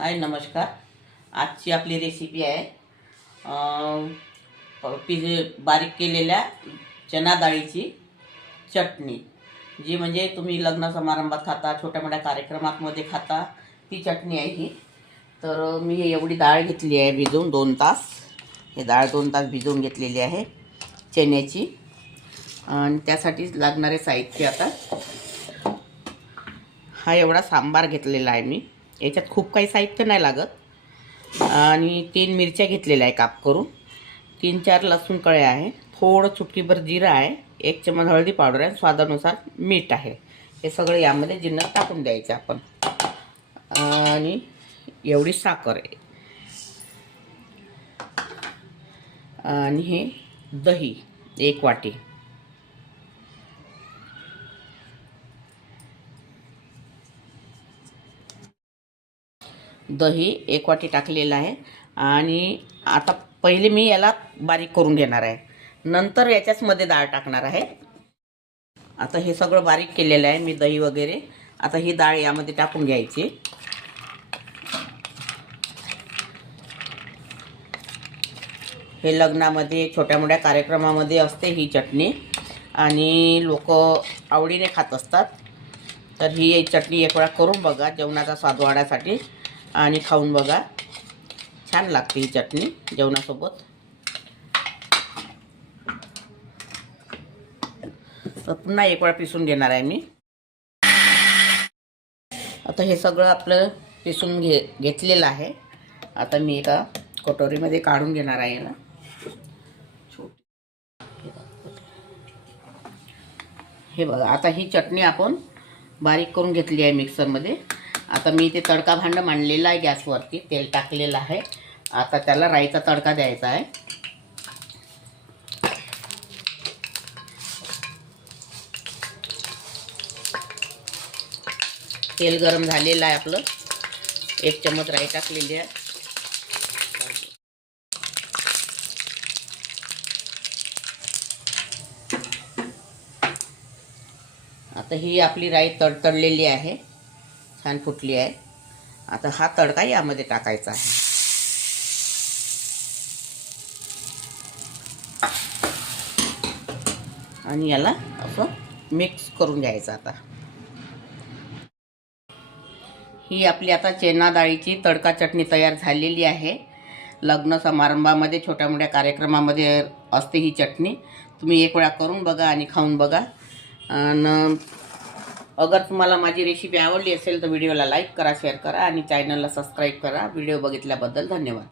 हाय नमस्कार। आजची आपली रेसिपी आहे बारीक केलेल्या चना डाळीची चटणी, जी म्हणजे तुम्ही लग्न समारंभात खाता, छोट्या मोठ्या कार्यक्रमांमध्ये खाता, ती चटणी आहे ही। तर मी हे एवढी डाळ घेतली आहे भिजवून 2 तास। हे डाळ 2 तास भिजवून घेतलेली आहे चण्याची। आणि त्यासाठी लागणारे साहित्य आता हा एवढा सांबार घेतलेला आहे मी। याच्यात खूप काही साहित्य नाही लागत। आणि 3 मिरच्या घेतलेल्या आहे काप करून, 3-4 लसूण कळ्या आहे, थोडं चुटकीभर जिरं आहे, 1 चमच हळदी पावडर आहे, स्वादानुसार मीठ आहे। हे सगळं यामध्ये जिन्नस टाकून द्यायचे आपण। आणि एवढी साखर आहे। आणि हे दही 1 वाटी, दही 1 वाटी टाकलेलं आहे। आणि आता पहिले मी याला बारीक करून घेणार आहे, नंतर याच्याच मध्ये डाळ टाकणार आहे। आता हे सगळं बारीक केलेलं आहे मी, दही वगैरे। आता ही डाळ यामध्ये टाकून घ्यायची। हे लग्नामध्ये, छोट्या मोठ्या कार्यक्रमामध्ये असते ही चटणी, आणि लोक आवडीने खात असतात। तर ही चटणी एक वेळा करून बघा जेवणाचा स्वाद वाढण्यासाठी, आणि खाऊन बघा, छान लागते ही चटणी जेवणासोबत। तर पुन्हा एक वेळा पिसून घेणार आहे मी। आता हे सगळं आपलं पिसून घेतलेलं आहे। आता मी एका कटोरीमध्ये काढून घेणार आहे याला। हे बघा, आता ही चटणी आपण बारीक करून घेतली आहे मिक्सरमध्ये। आता मी इथे तडका भांड मांडलेला आहे गॅसवरती, तेल टाकलेलं आहे। आता त्याला राईचा तडका द्यायचा आहे। तेल गरम झालेलं आहे आपलं, 1 चमच राई टाकलेली आहे। आता ही आपली राई तडतडलेली आहे, छान फुटली आहे। आता हा तडका यामध्ये टाकायचा आहे। आणि याला असं मिक्स करून घ्यायचं। आता ही आपली आता चना डाळीची तडका चटणी तयार झालेली आहे। लग्न समारंभामध्ये, छोट्या मोठ्या कार्यक्रमामध्ये असते ही चटणी। तुम्ही एक वेळा करून बघा आणि खाऊन बघा। आणि अगर तुम्हाला माझी रेसिपी आवडली असेल तर व्हिडिओला लाईक करा, शेअर करा, आणि चॅनलला सबस्क्राईब करा। व्हिडिओ बघितल्याबद्दल धन्यवाद।